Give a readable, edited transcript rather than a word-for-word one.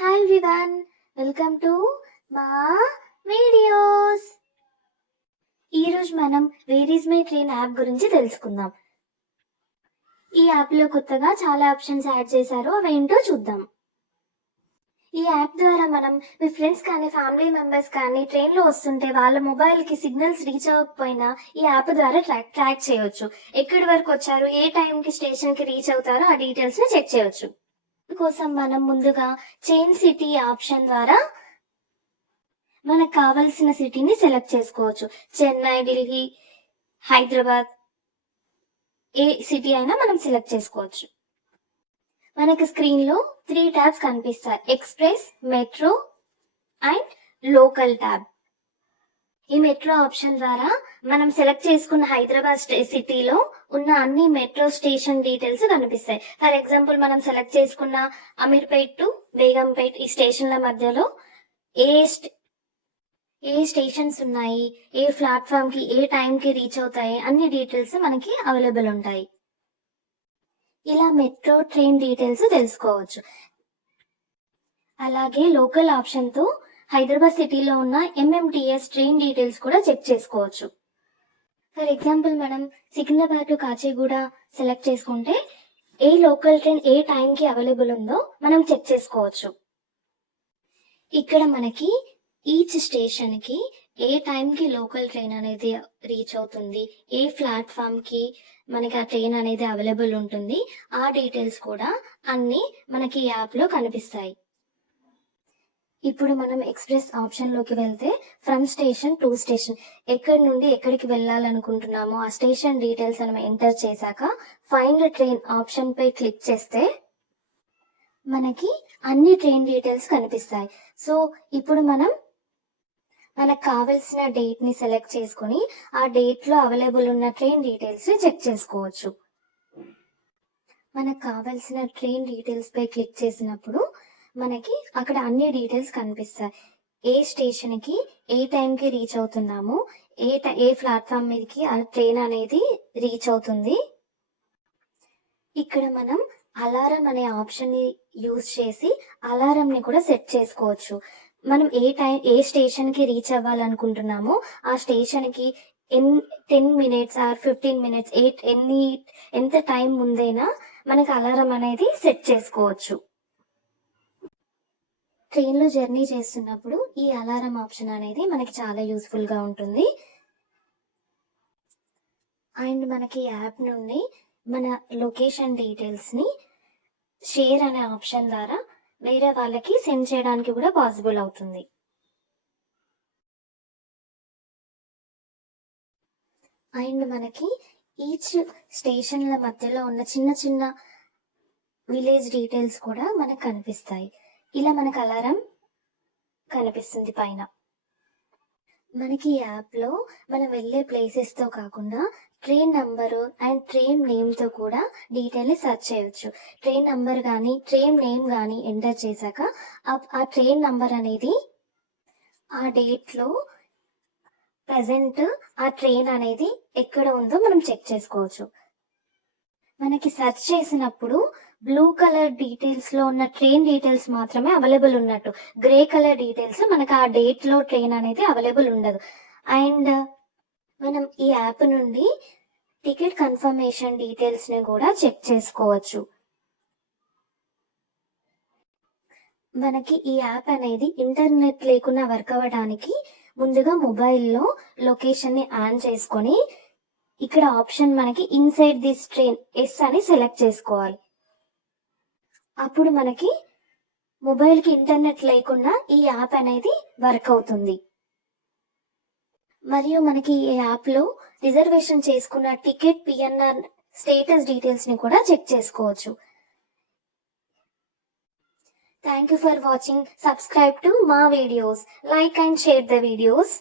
Hi everyone, welcome to మా videos. ఈరోజు మనం where is my train app గురించి తెలుసుకుందాం. ఈ యాప్లో కొత్తగా చాలా ఆప్షన్స్ యాడ్ చేశారు, అవేంటో చూద్దాం. ఈ యాప్ ద్వారా మనం మీ ఫ్రెండ్స్ కానీ ఫ్యామిలీ మెంబర్స్ కానీ ట్రైన్లో వస్తుంటే వాళ్ళ మొబైల్కి సిగ్నల్స్ రీచ్ అవ్వకపోయినా ఈ యాప్ ద్వారా ట్రాక్ చేయవచ్చు. ఎక్కడి వరకు వచ్చారు, ఏ టైంకి స్టేషన్కి రీచ్ అవుతారో ఆ డీటెయిల్స్ని చెక్ చేయవచ్చు. కోసం మనం ముందుగా చైన్ సిటీ ఆప్షన్ ద్వారా మనకు కావలసిన సిటీని సెలెక్ట్ చేసుకోవచ్చు. చెన్నై, ఢిల్లీ, హైదరాబాద్, ఏ సిటీ అయినా మనం సెలెక్ట్ చేసుకోవచ్చు. మనకి స్క్రీన్ లో 3 ట్యాబ్స్ కనిపిస్తాయి: express, metro and local tab. ఈ మెట్రో ఆప్షన్ ద్వారా మనం సెలెక్ట్ చేసుకున్న హైదరాబాద్ సిటీలో ఉన్న అన్ని మెట్రో స్టేషన్ డీటెయిల్స్ కనిపిస్తాయి. ఫర్ ఎగ్జాంపుల్, మనం సెలెక్ట్ చేసుకున్న అమీర్పేట్ టు బేగంపేట్ ఈ స్టేషన్ల మధ్యలో ఏ స్టేషన్స్ ఉన్నాయి, ఏ ప్లాట్ఫామ్ కి ఏ టైంకి రీచ్ అవుతాయి, అన్ని డీటెయిల్స్ మనకి అవైలబుల్ ఉంటాయి. ఇలా మెట్రో ట్రైన్ డీటెయిల్స్ తెలుసుకోవచ్చు. అలాగే లోకల్ ఆప్షన్ తో హైదరాబాద్ సిటీలో ఉన్న ఎంఎంటీఎస్ ట్రైన్ డీటెయిల్స్ కూడా చెక్ చేసుకోవచ్చు. ఫర్ ఎగ్జాంపుల్, మనం సికింద్రాబాద్ టు కాచిగూడ సెలెక్ట్ చేసుకుంటే ఏ లోకల్ ట్రైన్ ఏ టైంకి అవైలబుల్ ఉందో మనం చెక్ చేసుకోవచ్చు. ఇక్కడ మనకి ఈచ్ స్టేషన్కి ఏ టైంకి లోకల్ ట్రైన్ అనేది రీచ్ అవుతుంది, ఏ ప్లాట్ఫామ్కి మనకి ఆ ట్రైన్ అనేది అవైలబుల్ ఉంటుంది, ఆ డీటెయిల్స్ కూడా అన్నీ మనకి ఈ యాప్లో కనిపిస్తాయి. ఇప్పుడు మనం ఎక్స్ప్రెస్ ఆప్షన్లోకి వెళ్తే ఫ్రమ్ స్టేషన్ టు స్టేషన్, ఎక్కడి నుండి ఎక్కడికి వెళ్ళాలనుకుంటున్నామో ఆ స్టేషన్ డీటెయిల్స్ మనం ఎంటర్ చేశాక ఫైండ్ ట్రైన్ ఆప్షన్ పై క్లిక్ చేస్తే మనకి అన్ని ట్రైన్ డీటెయిల్స్ కనిపిస్తాయి. సో ఇప్పుడు మనకు కావలసిన డేట్ని సెలెక్ట్ చేసుకొని ఆ డేట్లో అవైలబుల్ ఉన్న ట్రైన్ డీటెయిల్స్ని చెక్ చేసుకోవచ్చు. మనకు కావలసిన ట్రైన్ డీటెయిల్స్ పై క్లిక్ చేసినప్పుడు మనకి అక్కడ అన్ని డీటెయిల్స్ కనిపిస్తాయి. ఏ స్టేషన్కి ఏ టైంకి రీచ్ అవుతున్నాము, ఏ ప్లాట్ఫామ్ మీదకి ఆ ట్రైన్ అనేది రీచ్ అవుతుంది. ఇక్కడ మనం అలారం అనే ఆప్షన్ని యూజ్ చేసి అలారంని కూడా సెట్ చేసుకోవచ్చు. మనం ఏ స్టేషన్కి రీచ్ అవ్వాలనుకుంటున్నామో ఆ స్టేషన్కి 10 minutes ఆర్ 15 minutes ఎంత టైం ముందైనా మనకు అలారం అనేది సెట్ చేసుకోవచ్చు. ట్రైన్లో జర్నీ చేస్తున్నప్పుడు ఈ అలారం ఆప్షన్ అనేది మనకి చాలా యూస్ఫుల్గా ఉంటుంది. అండ్ మనకి యాప్ నుండి మన లొకేషన్ డీటెయిల్స్ని షేర్ అనే ఆప్షన్ ద్వారా వేరే వాళ్ళకి సెండ్ చేయడానికి కూడా పాసిబుల్ అవుతుంది. అండ్ మనకి ఈచ్ స్టేషన్ల మధ్యలో ఉన్న చిన్న చిన్న విలేజ్ డీటెయిల్స్ కూడా మనకు కనిపిస్తాయి. ఇలా మనకు అలారం కనిపిస్తుంది పైన. మనకి యాప్లో మనం వెళ్ళే ప్లేసెస్తో కాకుండా ట్రైన్ నంబరు అండ్ ట్రైన్ నేమ్తో కూడా డీటెయిల్ని సెర్చ్ చేయొచ్చు. ట్రైన్ నంబర్ కానీ ట్రైన్ నేమ్ కానీ ఎంటర్ చేశాక ఆ ట్రైన్ నంబర్ అనేది ఆ డేట్లో ప్రజెంట్ ఆ ట్రైన్ అనేది ఎక్కడ ఉందో మనం చెక్ చేసుకోవచ్చు. మనకి సెర్చ్ చేసినప్పుడు బ్లూ కలర్ డీటెయిల్స్ లో ఉన్న ట్రైన్ డీటెయిల్స్ మాత్రమే అవైలబుల్ ఉన్నట్టు, గ్రే కలర్ డీటెయిల్స్ మనకు ఆ డేట్ లో ట్రైన్ అనేది అవైలబుల్ ఉండదు. అండ్ మనం ఈ యాప్ నుండి టికెట్ కన్ఫర్మేషన్ డీటెయిల్స్ ని కూడా చెక్ చేసుకోవచ్చు. మనకి ఈ యాప్ అనేది ఇంటర్నెట్ లేకుండా వర్క్ అవ్వడానికి ముందుగా మొబైల్లో లొకేషన్ ని ఆన్ చేసుకొని ఇక్కడ ఆప్షన్ మనకి ఇన్సైడ్ దిస్ ట్రైన్ ఎస్ అని సెలెక్ట్ చేసుకోవాలి. అప్పుడు మనకి మొబైల్కి ఇంటర్నెట్ లేకుండా ఈ యాప్ అనేది వర్క్ అవుతుంది. మరియు మనకి ఈ యాప్లో రిజర్వేషన్ చేసుకున్న టికెట్ పిఎన్ఆర్ స్టేటస్ డీటెయిల్స్ని కూడా చెక్ చేసుకోవచ్చు. Thank you for watching. Subscribe to మా videos, like and share the videos.